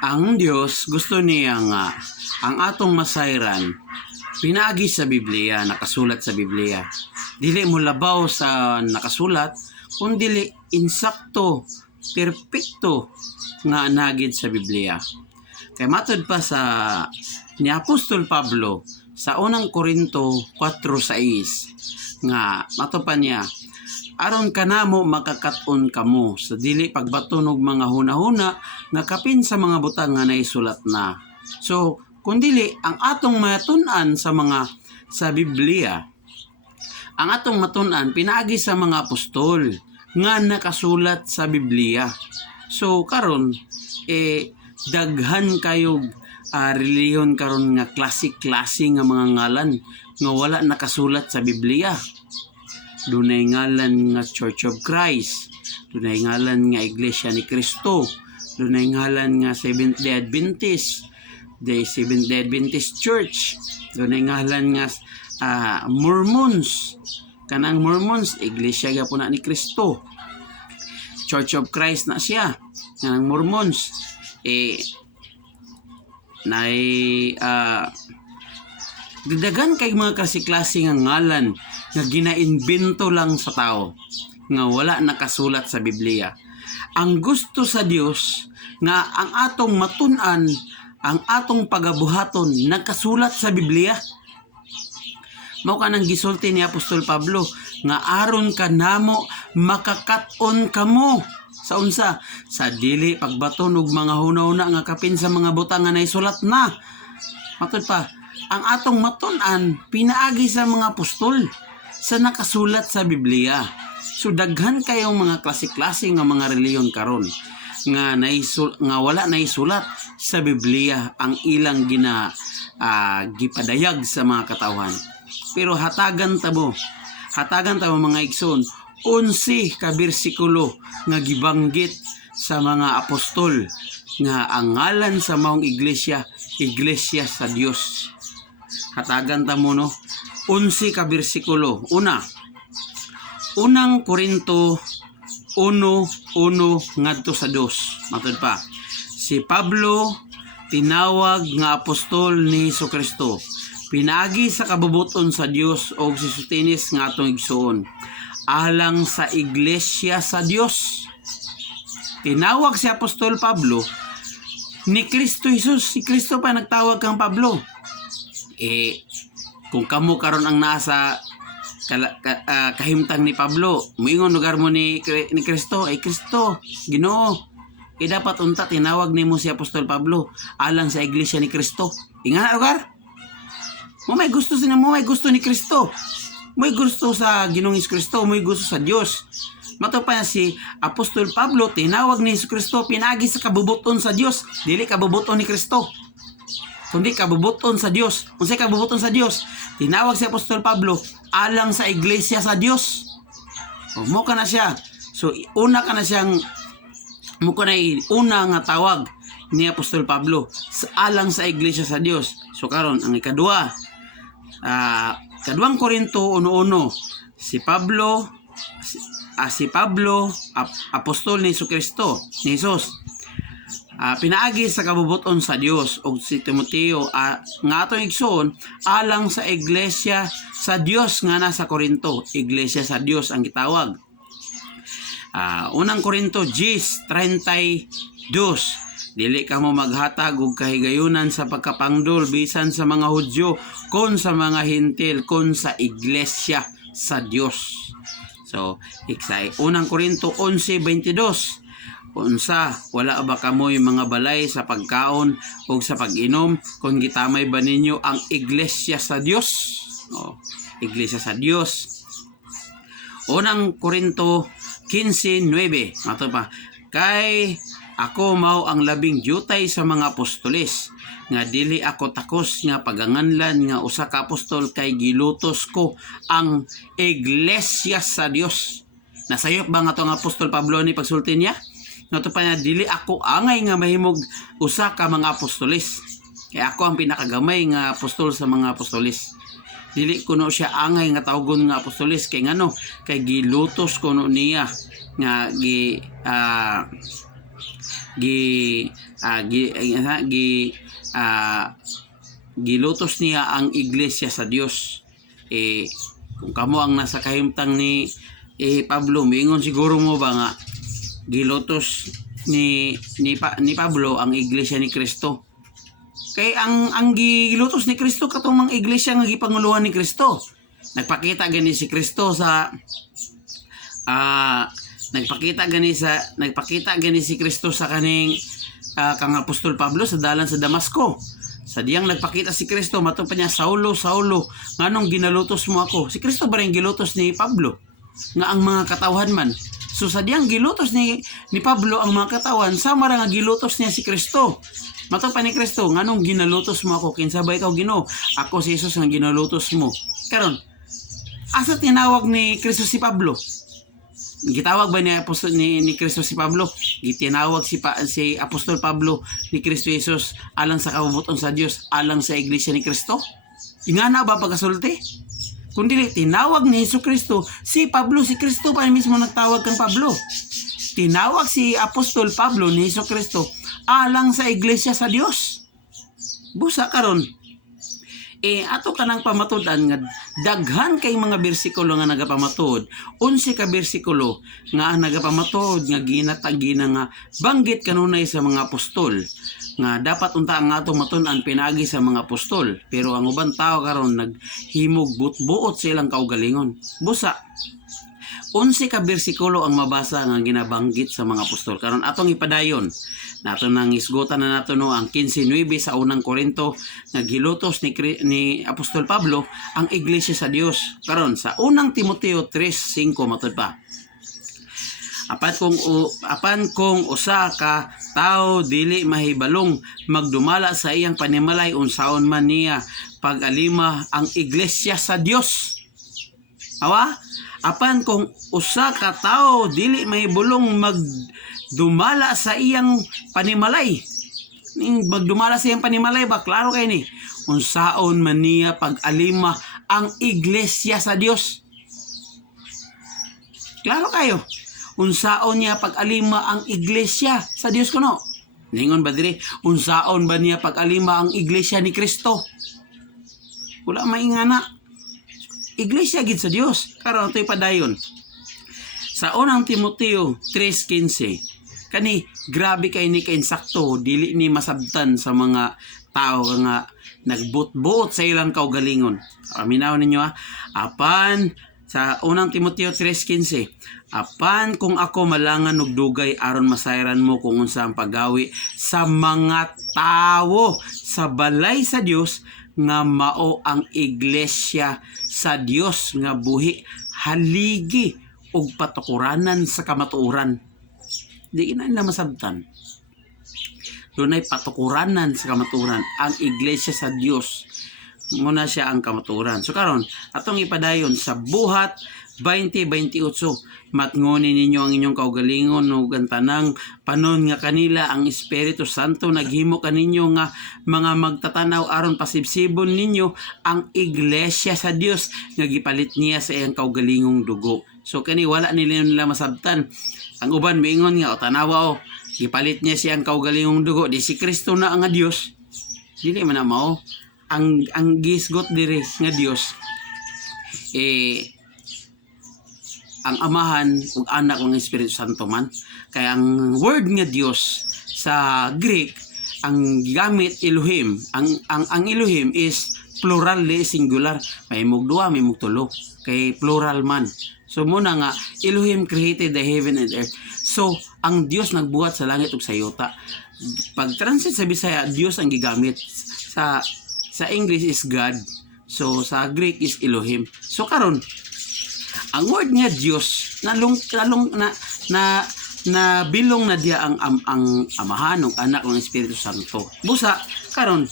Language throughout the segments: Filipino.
Ang Dios gusto niya nga ang atong masayran pinaagi sa Biblia, nakasulat sa Biblia. Dili mo labaw sa nakasulat, kundi insakto, perpekto nga nagid sa Biblia. Kay matod pa sa ni Apostol Pablo sa unang Korinto 4:6 nga mato pa niya, aron kanamo makakaton kamo sa dili pagbatunog mga hunahuna nga kapin sa mga butang nga naisulat na. So kung dili ang atong matun-an sa Biblia, ang atong matun-an pinaagi sa mga apostol nga nakasulat sa Biblia. So karon daghan kayog reliyon karon nga klase-klase nga mga ngalan nga wala nakasulat sa Biblia. Dunay ngalan nga Church of Christ, dunay ngalan nga Iglesia ni Cristo, dunay ngalan nga Seventh-day Adventist, the Seventh-day Adventist Church, dunay ngalan nga Mormons. Kanang Mormons, Iglesia gyapon na ni Cristo. Church of Christ na siya. Kanang Mormons didagan kay mga klase-klase nga ngalan nga ginaimbento lang sa tao nga wala nakasulat sa Biblia. Ang gusto sa Dios nga ang atong matun-an, ang atong pagabuhaton nakasulat sa Biblia. Mao kanang gisulti ni Apostol Pablo nga aron kanamo makakaton kamo sa unsa, sa dili pagbaton og mga hunahuna nga kapin sa mga butang nga naisulat na. Matod pa, ang atong matun-an pinaagi sa mga apostol sa nakasulat sa Biblia. So daghan kayong mga klase-klase nga mga reliyon karon nga wala naisulat sa Biblia ang ilang gipadayag sa mga katawhan. Pero hatagan tamo mga igsoon, 11 ka bersikulo nga gibanggit sa mga apostol nga ang ngalan sa maong iglesia sa Dios. Hatagan tamo no, 11 ka bersikulo. Unang Korinto 1:1 ngadto sa 2. Matod pa, si Pablo tinawag nga apostol ni Jesucristo, pinaagi sa kabubuton sa Dios o si Sostenes nga atong igsoon, alang sa iglesia sa Dios. Tinawag si Apostol Pablo ni Kristo Jesus. Si Kristo pa nagtawag kang Pablo. Kung kamo karon ang nasa kahimtang ni Pablo, moingon lugar mo ni Kristo, Kristo, Ginoo. Dapat unta tinawag nimo si Apostol Pablo alang sa iglesia ni Kristo. Inga lugar. May gusto ni Kristo. May gusto sa Ginoong Kristo, may gusto sa Dios. Mato pa si Apostol Pablo tinawag ni Kristo pinaagi sa kabubuton sa Dios, dili kabubuton ni Kristo. Kundi kabubuton sa Dios. Unsay kabubuton sa Dios? Tinawag si Apostol Pablo alang sa iglesia sa Dios. Mo ka na siya. So una nga tawag ni Apostol Pablo alang sa iglesia sa Dios. So karon ang ikadua, kaduang Korinto 1:1, si Pablo apostol ni Jesucristo, ni Jesus, pinaagi sa kabubuton sa Dios, og si Timoteo nga atong igsoon alang sa iglesia sa Dios nga nasa Korinto. Iglesia sa Dios ang gitawag. Unang Korinto 10:32, dili ka mo maghatag og kahigayunan sa pagkapangdol bisan sa mga Hudyo, kon sa mga Hintil, kon sa iglesia sa Dios. So, unang Korinto 11:22, unsa, wala ba kamoy mga balay sa pagkaon o sa pag-inom, kung gitamay ba ninyo ang iglesia sa Dios? Iglesia sa Dios. Unang Korinto 15:9, mato pa, kay ako mao ang labing jutay sa mga apostoles, nga dili ako takos nga paganganlan nga usa ka apostol, kay gilutos ko ang iglesia sa Dios. Nasayop ba nga itong Apostol Pablo ni pagsulti niya? Nato pa niya, dili ako angay nga mahimog usa ka mga apostoles. Kaya ako ang pinakagamay nga apostol sa mga apostoles. Dili ko no siya angay nga tawgon nga apostoles, kay ngano, kay gilutos ko no niya nga gi ah, gi ah, gi ah, gilutos niya ang iglesia sa Dios. Kung kamo ang nasa kahimtang ni Pablo, miingon siguro mo ba nga gilutos ni Pablo ang iglesia ni Kristo. Kay ang gilutos ni Kristo katong mga iglesia nga gipanguluhan ni Kristo. Nagpakita gani si Kristo sa nagpakita gani si Kristo sa kaning kang Apostol Pablo sa dalan sa Damasco. Sa diyang nagpakita si Kristo, mato pa niya, Saulo, Saulo, nganong ginalutos mo ako? Si Kristo ba rin gilutos ni Pablo? Nga ang mga katawhan man. So sa diyang gilutos ni Pablo ang mga katawan, sama ra nga gilutos niya si Kristo. Mato pa ni Kristo, nganong ginalutos mo ako? Kinsa ba ikaw Ginoo? Ako si Jesus ang ginalutos mo. Karon, asa tinawag ni Kristo si Pablo? Gitawag ba ni Apostol ni Kristo si Pablo? Gitinawag si Apostol Pablo ni Kristo Jesus alang sa kabubuton sa Dios, alang sa iglesia ni Kristo? Ingana ba pagkasulti? Kundi tinawag ni Jesucristo si Pablo, si Kristo pa mismo nagtawag kang Pablo. Tinawag si Apostol Pablo ni Jesucristo alang sa iglesia sa Dios. Busa karon ato kanang pamatudan nga daghan kay mga bersikulo nga nagapamatod. 11 ka bersikulo nga nagapamatod nga ginatagina nga banggit kanunay sa mga apostol nga dapat unta ang atong matun-an pinagi sa mga apostol. Pero ang ubang tao karon naghimog buot sa ilang kaugalingon. Busa 11 ka bersikulo ang mabasa nga ginabanggit sa mga apostol. Karon atong ipadayon. Nato nang isgutan na nato no ang 15:9 sa unang Korinto naghilutos ni Apostol Pablo ang iglesia sa Dios. Karon sa unang Timoteo 3:5 matud pa. Apan kung usa ka tao dili mahibalong magdumala sa iyang panimalay unsaon man niya pag-alima ang iglesia sa Dios. Awa? Apan kung usa ka tao dili mahibulong magdumala sa iyang panimalay. Magdumala sa iyang panimalay ba? Klaro kayo ni. Unsaon man niya pag-alima ang iglesia sa Dios. Klaro kayo. Unsaon niya pag-alima ang iglesia sa Dios kuno. Ningon ba diri? Unsaon ba niya pag-alima ang iglesia ni Kristo? Wala maingana. Iglesia gid sa Dios. Karon to'y padayon. Sa unang Timoteo 3:15, kani grabe kay ni kainsakto, dili ni masabtan sa mga tao nga nagbutbuot sa ilang kaugalingon. Aminaw ninyo apan sa unang Timoteo 3:15, apan kung ako malangan og dugay aron masayran mo kung unsa ang paggawi sa mga tawo sa balay sa Dios nga mao ang iglesia sa Dios nga buhi haligi og patukuranan sa kamatuoran. Di na nila masabtan. Dunay patukuranan sa kamatuoran ang iglesia sa Dios. Muna siya ang kamatuoran. So karon atong ipadayon sa Buhat 20:28, matngonin ninyo ang inyong kaugalingon ug ang tanang panon nga kanila ang Espiritu Santo naghimo kaninyo nga mga magtatanaw aron pasibsibon ninyo ang iglesia sa Dios nga gipalit niya sa iyang kaugalingong dugo. So kani wala nila masabtan. Ang uban miingon nga o tanawa gipalit niya siyang kaugalingong dugo, di si Kristo na ang Dios. Dili man na mao ang gisgot diri nga Dios ang Amahan ug Anak ug Espiritu Santo man. Kaya ang word nga Dios sa Greek ang gamit Elohim. Ang Elohim is plural li singular. May mug duha, may mug tulo. Kay plural man. So muna nga Elohim created the heaven and earth. So ang Dios nagbuhat sa langit ug sa yuta. Pag translate sa Bisaya, Dios ang gigamit. Sa English is God. So sa Greek is Elohim. So karon ang word nga Dios na bilong na diya ang Amahan ug Anak ug Espiritu Santo. Busa karon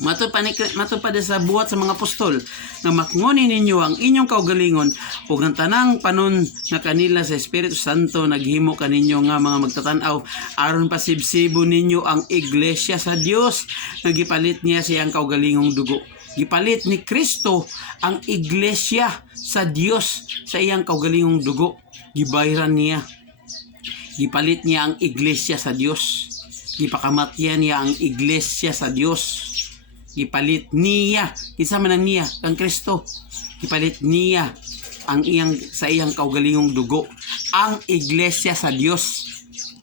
matupad sa buhat sa mga apostol nga matngonin ninyo ang inyong kaugalingon ug ang tanang panon nga kanila sa Espiritu Santo naghimo kaninyo nga mga magtatanaw aron pasibsibo ninyo ang iglesia sa Dios nga gipalit niya siyang kaugalingong dugo. Gipalit ni Kristo ang iglesia sa Dios sa iyang kaugalingong dugo. Gibayran niya. Gipalit niya ang iglesia sa Dios. Gipakamatyan niya ang iglesia sa Dios. Gipalit niya, kinsa man ang niya, kang Kristo. Gipalit niya ang sa iyang kaugalingong dugo ang iglesia sa Dios.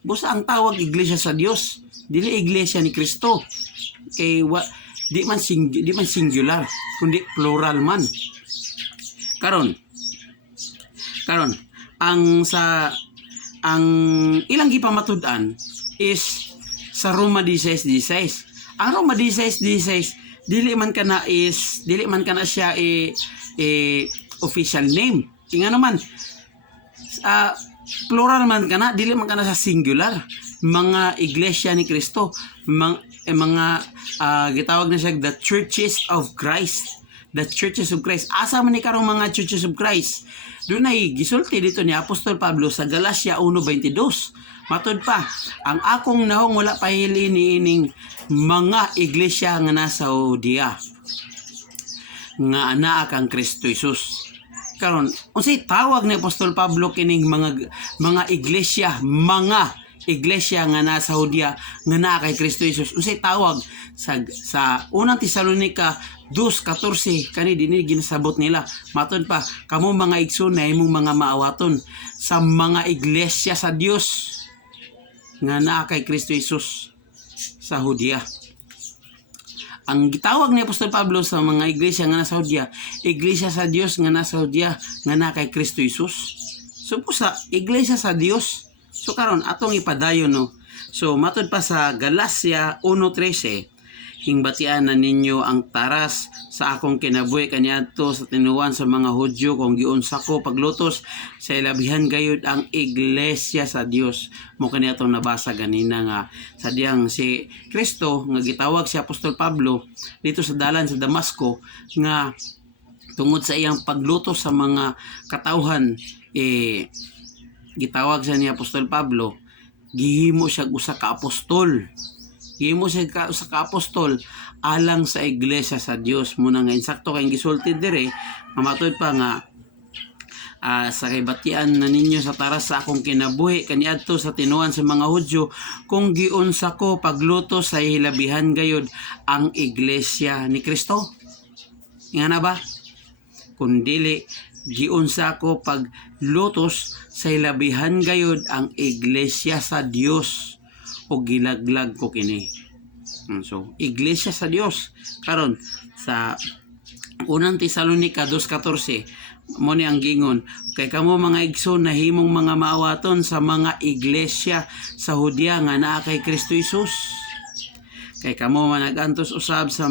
Busa ang tawag iglesia sa Dios, dili iglesia ni Kristo. Kay di man singular, kundi plural man. Karon ang ilang gipamatud-an is sa Roma 16:16. Ang Roma 16:16 dili man kana siya official name. Ingano man plural man kana, dili man kana sa singular. Mga iglesia ni Kristo, mga gitawag na siya the churches of Christ. The churches of Christ. Asa man ni karong mga churches of Christ? Doon ay gisulti dito ni Apostol Pablo sa Galacia 1:22. Matud pa, ang akong nahong wala pa hilining mga iglesia nga nasa Judea nga anaa kang Kristo Jesus. Karon, unsay tawag ni Apostol Pablo kining mga iglesia nga nasa Judea nga naa kay Kristo Jesus? Unsay tawag sa unang Tesalonica 2:14 kani dinhi ginasabot nila. Matud pa, kamo mga igsoon na imong mga maawaton sa mga iglesia sa Dios nga naa kay Kristo Jesus sa Judea. Ang gitawag ni Apostol Pablo sa mga iglesia nga nasa Judea, iglesia sa Dios nga nasa Judea nga naa kay Kristo Jesus. So po sa iglesia sa Dios. So karon atong ipadayon no. So matud pa sa Galacia 1:13, hingbatian na ninyo ang taras sa akong kinabuhi kaniadto sa tinuan sa mga Hudyo kung giunsa ko paglutos sa ilabihan gayud ang iglesia sa Dios. Mo kaniadtong nabasa ganina nga sa diyang si Kristo nga gitawag si Apostol Pablo dito sa dalan sa Damasco nga tungod sa iyang paglutos sa mga katawhan gitawag sa ni Apostol Pablo, gihimo siya usa ka apostol. Gihimo siya usa ka apostol alang sa iglesia sa Dios. Muna nga insakto kay gisulti dire, mamatod pa nga sa kaybatian na ninyo sa taras sa akong kinabuhi kaniadto sa tinuan sa mga Hudyo kung giunsa ko pagluto sa hilabihan gayud ang iglesia ni Kristo. Nga na ba? Kung dili giunsa ko paglutos sa hilabihan gayud ang iglesia sa Dios o gilaglag ko kini. So, iglesia sa Dios. Karon sa unang Tesalonica 2:14 mo ni ang gingon, kay kamo mga igsoon nahimong mga maawaton sa mga iglesia sa Judea nga naa kay Kristo Jesus. Kay kamo man nagantos usab sa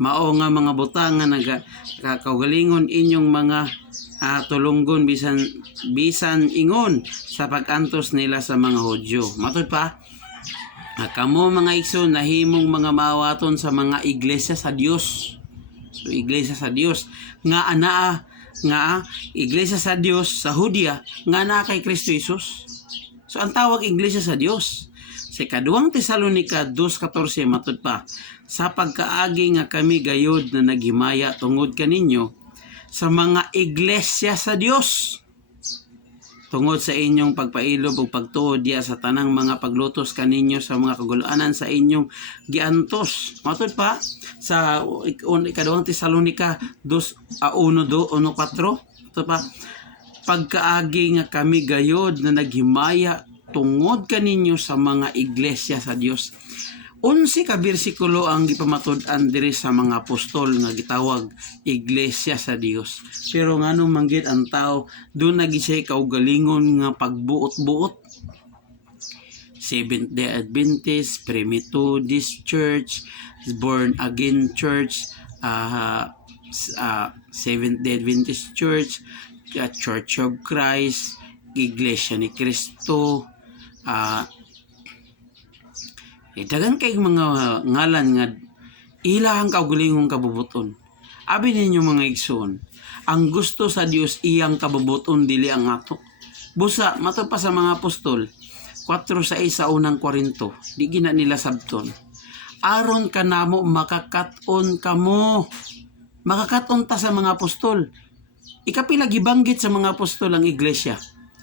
mao nga mga butang nga nagakaugalingon inyong mga tulunggon bisan ingon sa pag-antos nila sa mga Hudyo. Matud pa, kamo mga igsoon nahimong mga maawaton sa mga iglesia sa Dios. So iglesia sa Dios nga anaa iglesia sa Dios sa Judea nga naa kay Kristo Jesus. So ang tawag iglesia sa Dios. Sa ikaduhang Tesalonica 2:14 matud pa, sa pagkaagi nga kami gayod na naghimaya tungod kaninyo sa mga iglesia sa Dios, tungod sa inyong pagpailob ug pagtuod diya sa tanang mga paglutos kaninyo sa mga kagulanan sa inyong giantos. Matud pa sa ikaduhang Tesalonica 1:4, ito pa, pagkaagi nga kami gayod na naghimaya tungod kaninyo sa mga iglesia sa Dios. 11 ka bersikulo ang gipamatud-an diri sa mga apostol nga gitawag iglesia sa Dios. Pero nganong manggid ang tao doon nagisay kaugalingon nga pagbuot-buot. Seventh-day Adventist, Pre-Methodist Church, Born Again Church, Seventh-day Adventist Church, Church of Christ, Iglesia ni Kristo, dagan kay mga ngalan nga ilahang kaugalingong kabubuton. Abi ninyo mga igsoon, ang gusto sa Dios iyang kabubuton dili ang ato. Busa mato pa sa mga apostol 4:6 sa unang Korinto, di gina nila sabton. Aron kanamo makakaton kamo. Makakaton ta sa mga apostol. Ikapila gibanggit sa mga apostol ang iglesia.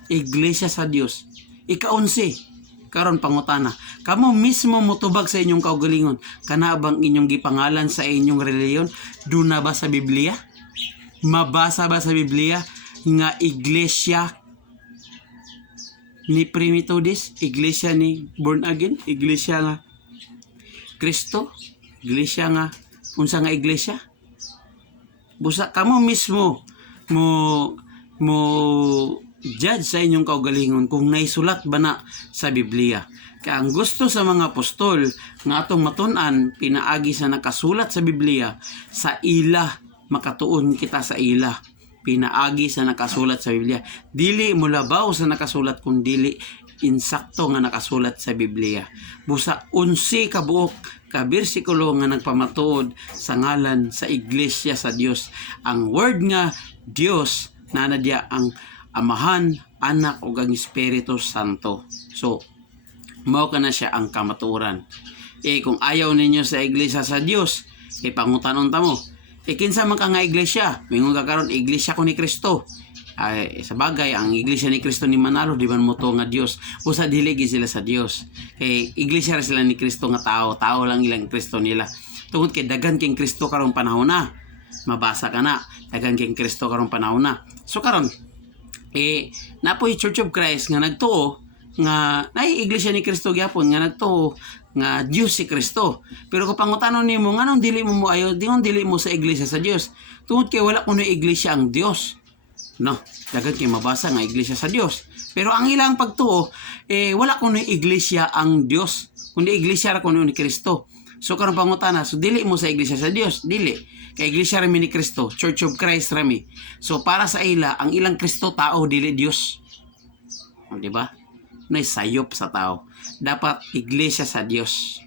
Iglesia sa Dios. Ika-11 karon pangutana, kamo mismo motubag sa inyong kaugalingon, kana bang inyong gipangalan sa inyong reliyon duna ba sa Biblia? Mabasa ba sa Biblia nga iglesia ni Primitodis, iglesia ni born again, iglesia nga Kristo, iglesia nga unsa nga iglesia? Busa kamo mismo mo judge sa inyong kaugalingon kung naisulat ba na sa Biblia. Kaya ang gusto sa mga apostol nga atong matun-an pinaagi sa nakasulat sa Biblia, sa ila makatuon kita sa ila. Pinaagi sa nakasulat sa Biblia. Dili mo labaw sa nakasulat kung dili insakto nga nakasulat sa Biblia. Busa 11 ka buok ka bersikulo nga nagpamatuod sa ngalan sa iglesia sa Dios. Ang word nga Dios nanadya ang Amahan, Anak ug ang Espiritu Santo. So, mao kana siya ang kamatuoran. Kung ayaw ninyo sa iglesia sa Dios, pangutanon ta mo. Kinsa man ka nga iglesia? Mingon ka karon iglesia ko ni Kristo. Ay sa bagay ang iglesia ni Kristo ni Manalo di man mo to nga Dios. Usa dili gi sila sa Dios. Kay iglesia ra sila ni Kristo nga tao lang ilang Kristo nila. Tungod kay daghan king Kristo karong panahon na. Mabasa ka na, daghan king Kristo karong panahon na. So karon napoy Church of Christ nga nagtuo nga nay iglesia ni Kristo gyapon nga nagtuo nga Dios si Kristo. Pero kung pangutanon nimo nganong dili mo ayo, dili mo sa iglesia sa Dios. Tungod kay wala kuno iglesia ang Dios. No, daghan kay mabasa nga iglesia sa Dios. Pero ang ilang pagtuo wala kuno iglesia ang Dios, kundi iglesia ra kuno ni Kristo. So karon pangutana, so dili mo sa iglesia sa Dios, dili. Kay iglesia rami ni Kristo, Church of Christ rami. So para sa ila, ang ilang Kristo tao dili Dios. Di ba? Nay sayop sa tao. Dapat iglesia sa Dios.